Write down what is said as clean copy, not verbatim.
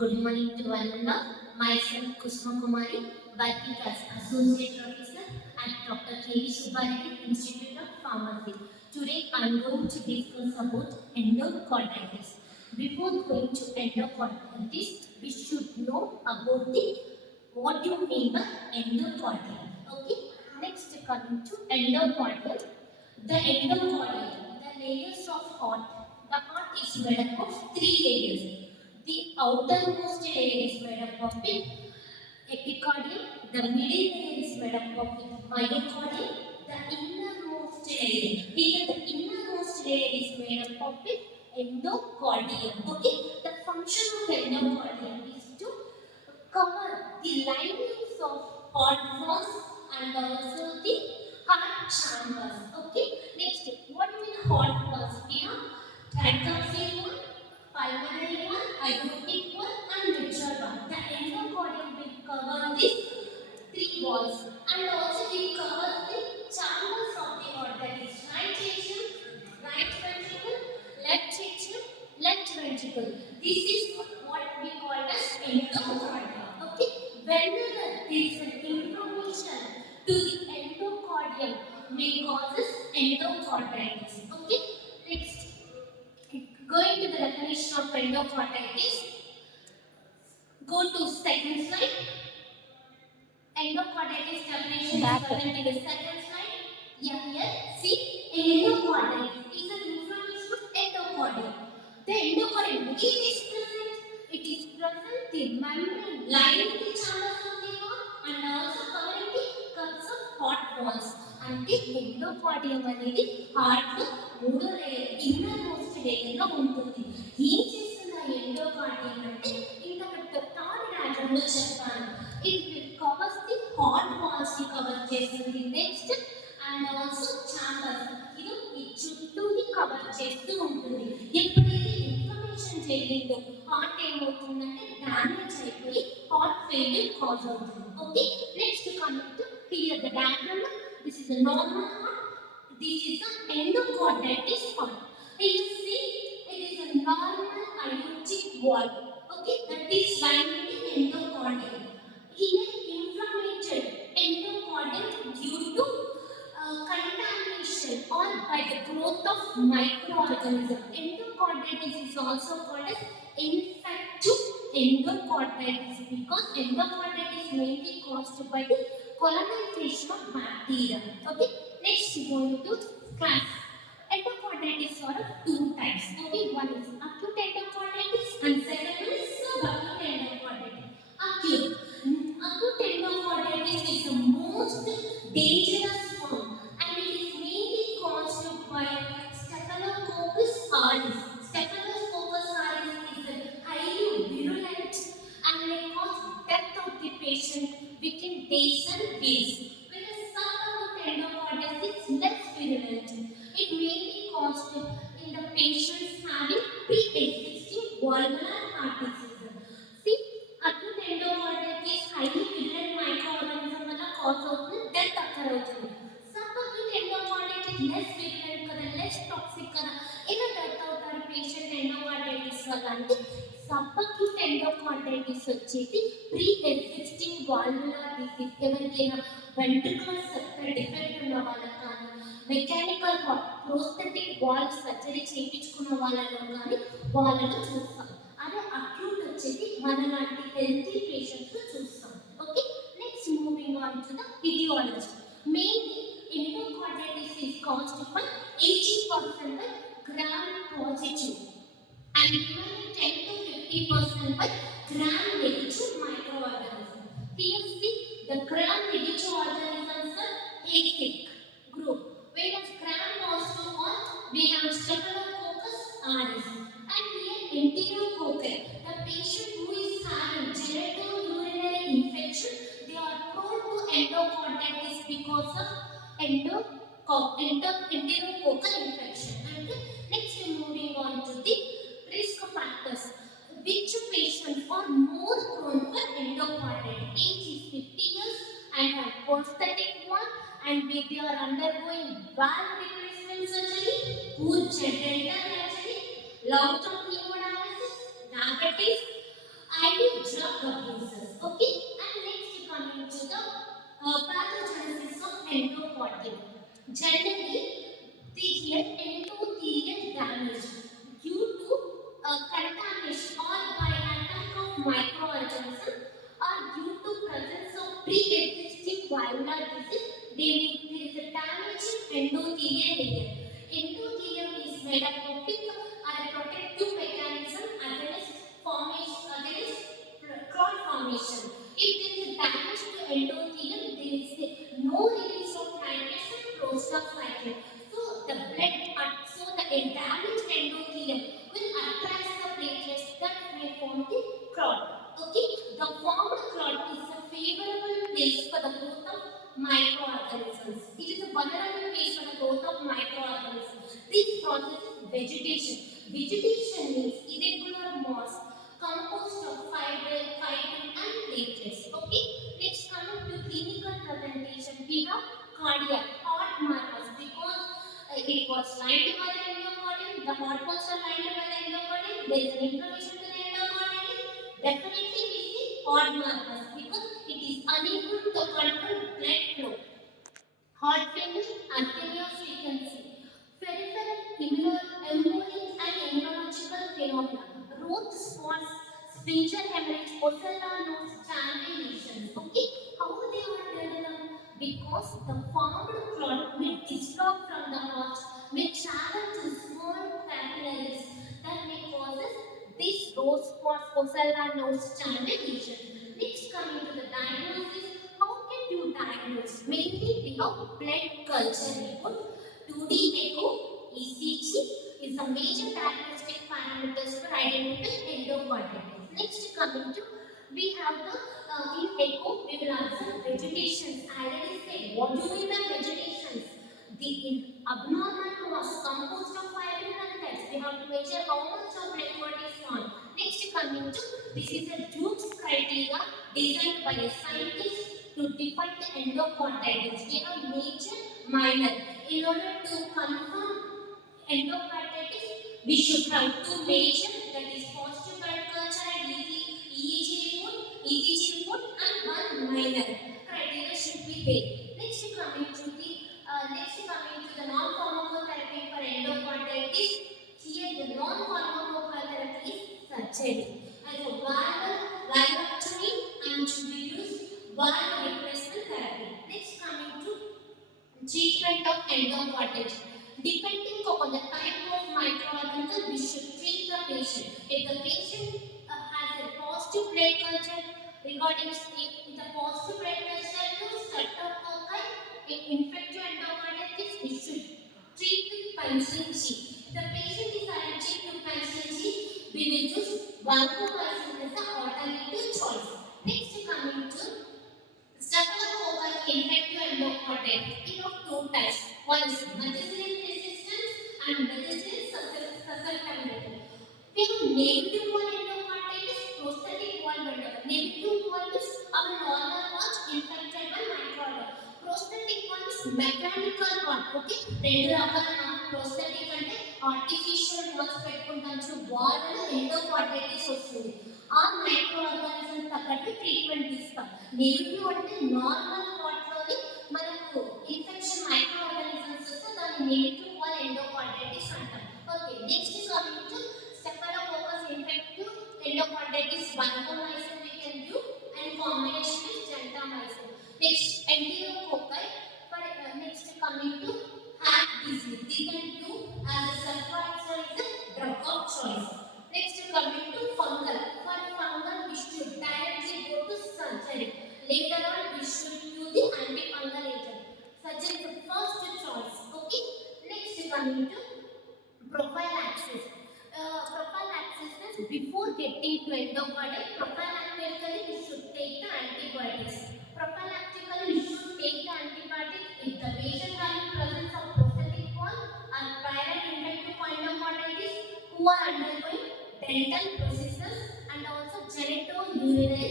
Good morning to one and all. Myself Kusuma Kumari, working as Associate Professor at Dr. Kusuma Institute of Pharmacy. Today I am going to discuss about endocarditis. Before going to endocarditis, we should know about what do you mean by endocardium. Okay. Next coming to endocardium. The endocardium, the layers of heart. The heart is made up of three layers. The outermost layer is made up of epicardium, the middle layer is made up of myocardium, the innermost layer. Here the innermost layer is made up of endocardium. Okay, the function of endocardium is to cover the linings of heart walls and also the heart chambers. Okay, next, what do you mean heart walls? We have tricuspid one, pulmonary one, aortic one, and mitral one. The endocardium will cover these three walls and also it covers the chambers of the heart, that is right atrium, right ventricle, left ventricle. This is what we call as endocardium. Okay, whenever there is an inflammation to the endocardium may causes endocarditis. Okay, next, going to the definition of endocarditis, go to second slide. Endocarditis definition is present in the second slide. Yeah, here, see, endocarditis is an inflammation of endocardium. The endocardium, it is present. It is present the membrane lining the chambers of the heart and also covering the cups of heart walls. And the endocardium అనేది heart మూడో layer innermost లేయర్లో ఉంటుంది. ఏం చేస్తుంది ఆ endocardium అంటే ఇంతక third డయాగ్రామ్లో చెప్పాను. It will cover the heart walls ని కవర్ చేస్తుంది. నెక్స్ట్ అండ్ ఆల్సో చాంబర్స్ ఇది ఈ చుట్టూని కవర్ చేస్తూ ఉంటుంది. ఎప్పుడైతే ఇన్ఫ్లమేషన్ జరిగిందో హార్ట్ ఏమవుతుందంటే డ్యామేజ్ అయిపోయి హార్ట్ ఫెయిల్యూర్ కాజ్ అవుతుంది. Okay, next coming to hear the diagram. This is a normal heart. This is an endocarditis heart. You see, it is a normal aortic wall. Okay, that is lining the endocardium. Here, inflammation endocardium due to contamination or by the growth of microorganisms. Endocarditis is also called as infective endocarditis because endocarditis is mainly caused by the colonization of bacteria. Okay, next going to class. Endocarditis are of two types. Okay, one is acute endocarditis and second one is subacute endocarditis. Acute. Acute endocarditis is the most dangerous form and it is mainly caused by Staphylococcus aureus. Staphylococcus aureus is a highly virulent and may cause death of the patient within days and weeks. Whereas subacute endocarditis is less virulent. It mainly caused in the patients having pre-existing valvular heart disease. See, acute endocarditis highly virulent microorganism వల్ల cause అవుతుంది, death అక్కర్ అవుతుంది. Subacute endocarditis less virulent కదా, less toxic కదా, ఇలా death అవుతారు patient endocarditis వల్ల. అంటే subacute endocarditis వచ్చేసి ప్రీ ఎగ్జిస్టింగ్ వాల్వులర్ డిసీజ్, ఎవరికైనా వెంట్రుకల సెక్టర్ డిఫెక్ట్ ఉన్న వాళ్ళకి కానీ మెకానికల్ ప్రోస్థెటిక్ వాల్వ్ సర్జరీ చేయించుకున్న వాళ్ళలో కానీ వాళ్ళను చూస్తాం. అదే అక్యూట్ వచ్చేసి మనలాంటి హెల్తీ పేషెంట్స్ చూస్తాం. Okay, next moving on to the etiology. Mainly endocarditis is caused by 80% by gram positive and remaining 10 to 50% by gram negative microorganisms. Here see, the gram negative organisms are acidic group, whereas gram positive one we have Staphylococcus aureus and here Enterococci. The patient who is having genitourinary infection, they are prone to endocarditis because of enterococcal infection. And next moving on to the risk factors. Which patients are more prone for endocarditis? Age is 50 years and have prosthetic one and they are undergoing valve replacement surgery, poor dental hygiene, long-term hemodialysis, diabetes, and Generally, the endothelial damage due to contamination or by attack of microorganisms or due to presence of pre-existing viral disease, there is a damage in endothelial layer. Endothelium is made up of thick or protective mechanism against formation against clot formation. If there is damage to endothelium, there is no release of nitrates and prostacyclin. So the damaged endothelium will attract the platelets that may form the clot. Okay, the formed clot is a favorable place for the growth of microorganisms. It is a vulnerable place for the growth of microorganisms. This process is vegetation. Vegetation means irregular mass composed of fibril and platelets. Okay, next coming to clinical presentation, we have cardiac heart markers because it was lined by the endocardium, the heart walls are lined by the endocardium, there is an inflammation to the endocardium. Definitely we see heart markers because it is unable to control blood flow. Heart failure, arterial frequency, peripheral embolic and immunological phenomena, root spots, sphincter hemorrhage, ocellar nose, channel lesions. Okay, how they are developed? Because the formed clot may dislodge from the heart, may travel to small capillaries that may cause this root spots, ocellar nose, channel lesions. Next, coming to the diagnosis, how can you diagnose? Mainly we have blood culture report, 2D echo, ECG is a major diagnostic parameters for identifying endocarditis. Next, coming to we have the in echo we will observe vegetations. I already said what do we mean vegetations? The abnormal mass composed of fibril and cells. We have to measure how much of blood clot is formed. Next, coming to this is a Duke's criteria designed by a scientist to define the endocarditis. We have major, minor. In order to confirm endocarditis, we should have two major, that is positive blood culture and ECG report, and one minor. Criteria should be there. Next coming to the non-pharmacotherapy for endocarditis. Here the non-pharmacotherapy is surgery. As a valvulotomy and to be used valve replacement therapy. Next coming to treatment of endocarditis. Depending upon the type of microorganism, we should treat the patient. If the patient has a positive blood culture, regarding the positive blood culture to streptococci, infective endocarditis, we should treat with penicillin G. If the patient is allergic to penicillin G, we will use vancomycin as an alternative choice. Next, coming to Staphylococcus infective endocarditis. We have two types. One is methicillin resistance and methicillin susceptibility. We have negative wall endocarditis, prosthetic wall endocarditis. Negative wall is our normal wall infected by microorganisms. Prosthetic wall is mechanical wall. Okay, రెండు రకాల prosthetic అంటే artificial walls పెట్టుకుంటాం wall endocarditis వస్తుంది. ఆ micro organism తగ్గట్టు treatment ఇస్తాం. Negative అంటే normal వాటిలోని మనకు ఇన్ఫెక్షన్ మైక్రో ఆర్గానిజమ్స్ వస్తే దాన్ని నెగిటివ్ వాల్ ఎండోకార్డైటిస్ అంటాం. Okay, next is coming to Staphylococcus infective endocarditis vancomycin we can do and combination with gentamicin. Next, enterococci for next coming to heart disease. We can do as a sulfite is a drug of choice. Next, coming to fungal. For fungal, we should directly go to surgery. Later on, we should use the antifungal agent. Surgery is the first choice. Okay. Next, coming to prophylaxis. Prophylaxis is before getting to endocarditis. Prophylactically, we should take the antibiotics. Prophylactically, we should take the antibiotics if the patient has presence of prosthetic wall or prior infective endocarditis who are undergoing dental procedures and also genitourinary